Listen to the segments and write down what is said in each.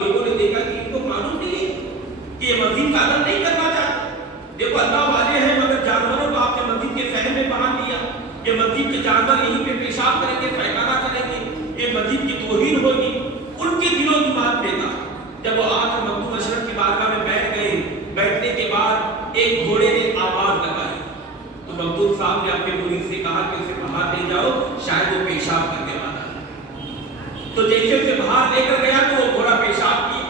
लोगों ने देखा कि इनको मालूम नहीं है कि ये मस्जिद का अदब नहीं करना चाहते। देखो अल्लाह वाले हैं मगर जानवरों को आपने मस्जिद के फहम में बांध दिया। ये मस्जिद के जानवर यहीं पे पेशाब करेंगे, पैखाना करेंगे, ये मस्जिद की तौहीन होगी। उनके दिलों की बात देता जब वो आकर मखदूम अशरफ की बारगाह में बैठ गए, बैठने के बाद एक घोड़े ने आवाज लगाई तो मखदूम साहब ने अपने मुरीद से कहा कि उसे बाहर ले जाओ, शायद वो पेशाब करने वाला है। तो जैसे उसे बाहर लेकर गया तो वो घोड़ा पेशाब किया।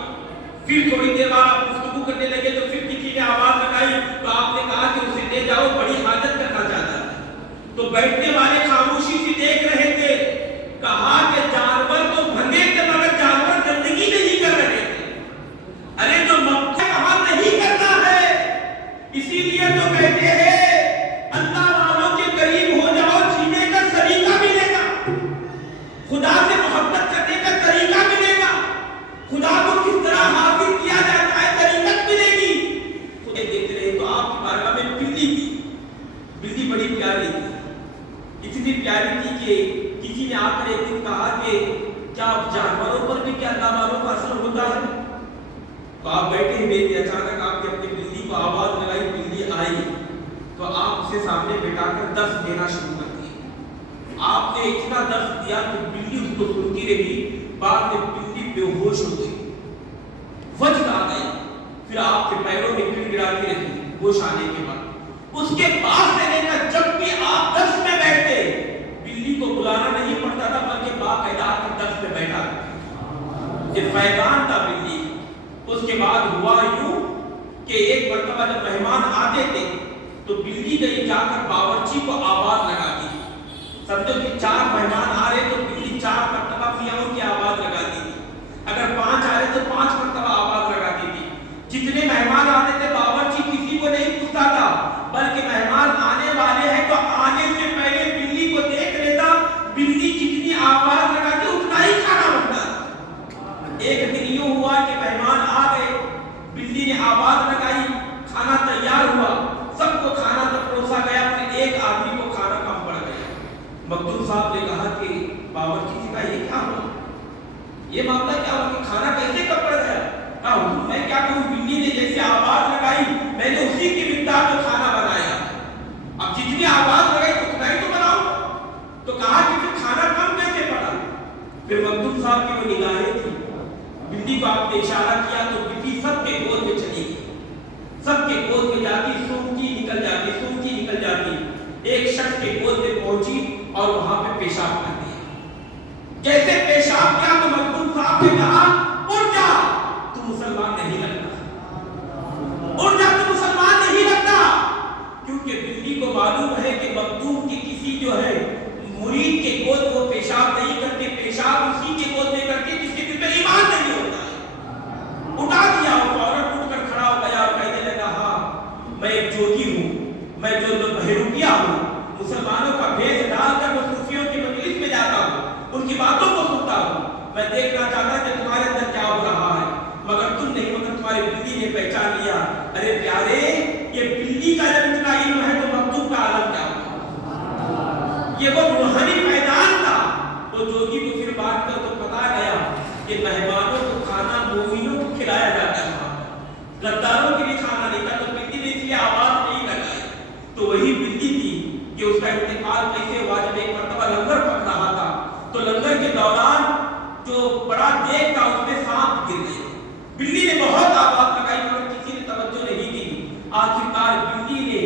फिर थोड़ी देर बाद आप गुफ्तगू करने लगे तो फिर किसी ने आवाज लगाई तो आपने कहा कि उसे ले जाओ, बड़ी हाजत करना चाहता है। तो बैठने वाले खामोशी से देख रहे थे। कहा कि जानवर तो भंगे थे मगर जानवर गंदगी नहीं कर रहे थे। अरे जो मक्का कहा नहीं करना है, इसीलिए तो कहते हैं अल्लाह वालों के करीब हो जाओ, जीने का सलीका मिलेगा, खुदा से मोहब्बत करने का तरीका मिलेगा, खुदा को किस तरह हासिल किया जाता है तरीकत मिलेगी। तो ये देखते रहे तो आपकी बारगाह में बिल्ली थी। बिल्ली बड़ी प्यारी थी, इतनी प्यारी थी कि किसी ने आकर एक दिन कहा कि क्या जानवरों पर भी क्या अल्लाह वालों का असर होता है। तो आप बैठे हुए थे, अचानक आपने अपनी बिल्ली को आवाज लगाई, बिल्ली आई तो आप उसे सामने बिठाकर दस देना शुरू कर दिए। आपने इतना दस दिया कि बिल्ली उसको सुनती रही। बाद में बिल्ली बेहोश हो गई, वजद आ गई, फिर आपके पैरों में गिड़गिड़ाती रही होश आने के बाद। उसके बाद से लेकर जब भी आप दस में बैठे, बिल्ली को बुलाना नहीं पड़ता था बल्कि बाकायदा आकर दस में बैठा। ये फैजान था बिल्ली। उसके बाद हुआ यूं कि एक मर्तबा जब मेहमान आते थे तो बिल्ली गई जाकर बावर्ची को आवाज लगा दी। समझो कि 4 मेहमान आ रहे तो बिल्ली 4 मर्तबा पियाओं की आवाज लगाती थी। अगर 5 आ रहे तो 5 मर्तबा आवाज लगाती थी। जितने मेहमान आते थे बावर्ची किसी को नहीं पूछता था, बल्कि मेहमान आने वाले हैं तो आने से पहले बिल्ली को देख लेता। बिल्ली जितनी आवाज लगाती उतना ही खाना बनता। एक दिन यूं हुआ कि मेहमान आ गए, बिल्ली ने आवाज लगाई, खाना तैयार हुआ, सबको खाना तक परोसा गया, फिर एक आदमी को खाना कम पड़ गया। मखदूम साहब ने कहा कि बावर्ची से कहा ये क्या हुआ, ये मामला क्या हुआ कि खाना कैसे कम पड़ गया। कहा हुजूर मैं क्या करूं, बिल्ली ने जैसे आवाज लगाई मैंने उसी की मिकदार में खाना बनाया। अब जितनी आवाज लगाई उतना ही तो बनाऊं। तो कहा कि फिर खाना कम कैसे पड़ा। फिर मखदूम साहब की वो निगाहें थी, बिल्ली को आपने इशारा किया तो बिल्ली सबके गोद में चली गई, सबके गोद में जाती, सूंघती निकल जाती, सूंघती निकल जाती। एक शख्स के गोद में पहुंची और वहां पे पेशाब कर दिया। जैसे पेशाब किया तो मखदूम साहब ने कहा उठ जा, तू मुसलमान नहीं लगता, उठ जा तू मुसलमान नहीं लगता। क्योंकि बिल्ली को मालूम है कि मखदूम की किसी जो है मुरीद के गोद वो पेशाब नहीं करते, पेशाब उसी के गोद में करते जिसके दिल में ईमान नहीं होता है। उठा दिया, वो फौरन उठकर खड़ा हो गया और कहने लगा हाँ मैं एक जोगी हूँ, मैं जो बहरूपिया हूँ, मुसलमानों का भेष डालकर वो सूफियों की मजलिस में जाता हूँ, उनकी बातों को सुनता हूँ। मैं देखना चाहता कि तुम्हारे अंदर क्या हो रहा है, मगर तुम नहीं, मगर तुम्हारी बिल्ली ने पहचान लिया। अरे प्यारे, ये बिल्ली का जब इतना इल्म है तो मखदूम का आलम क्या होगा। ये वो रूहानी मैदान था। तो जोगी को फिर बात कर तो पता गया कि मेहमानों को खाना मोमिनों को खिलाया जाता है, गद्दारों के लिए खाना नहीं था। तो बिल्ली ने इसलिए आवाज नहीं लगाई। तो वही बिल्ली थी कि उसका इंतकाल कैसे हुआ। जब एक मर्तबा लंगर पक रहा था तो लंगर के दौरान जो बड़ा देग था उसमें सांप गिर गए। बिल्ली ने बहुत आवाज लगाई मगर किसी ने तवज्जो नहीं दी। आखिरकार बिल्ली ने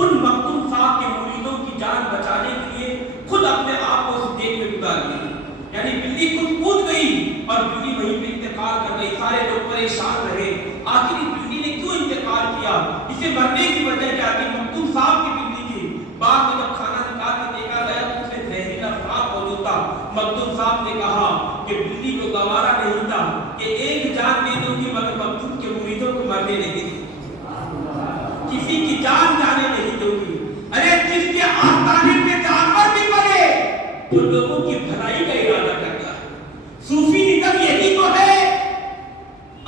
उन मखदूम साहब के मुरीदों की जान बचाने के लिए खुद अपने आप को उस देग में डुबा दिया। यानी बिल्ली खुद कूद गई और बिल्ली वहीं पे इंतकाल कर गई। सारे लोग परेशान रहे, आखिर बिल्ली ने क्यों इंतकाल किया, इसे मरने की वजह क्या थी। मखदूम साहब की बिल्ली थी। बाद में जब खाना निकाल के देखा गया तो उसमें जहरीला सांप मौजूद था। मखदूम साहब ने कहा कि बिल्ली को गवारा नहीं था कि एक जान दे दूंगी मगर मखदूम के मुरीदों को मरने नहीं दूंगी, किसी की जान जाने नहीं दूंगी। अरे जिसके आस्थाने पे जानवर भी मरे तो लोगों की भलाई का इरादा करता है। सूफी निकल यही तो है।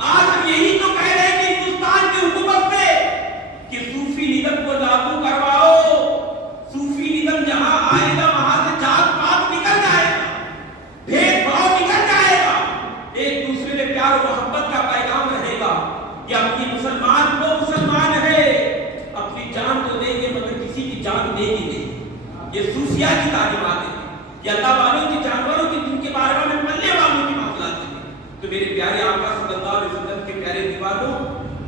आज हम यही तो कह रहे हैं कि हिंदुस्तान की हुकूमत से कि सूफी निगम को लागू करवाओ। सूफी निगम जहां आएगा वहां से जात पात निकल जाएगा, भेदभाव निकल जाएगा, एक दूसरे में प्यार और मोहब्बत ایک ہی نہیں، یہ صوفیہ کی تعلیمات ہیں، یہ اللہ والوں کے جانوروں کے جن کے بارے میں ملنے والوں کی معاملات ہیں۔ تو میرے پیارے آقا صلی اللہ علیہ وسلم کے پیارے دیوانوں،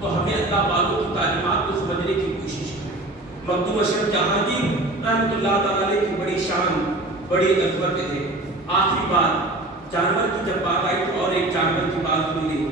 تو ہمیں اللہ والوں کی تعلیمات کو سمجھنے کی کوشش کریں۔ مخدوم اشرف جہانگیر رحمۃ اللہ تعالی علیہ کی بڑی شان، بڑی عظمت ہے۔ آخری بات، جانور کی جب بات آئی تو اور ایک جانور کی بات سنی،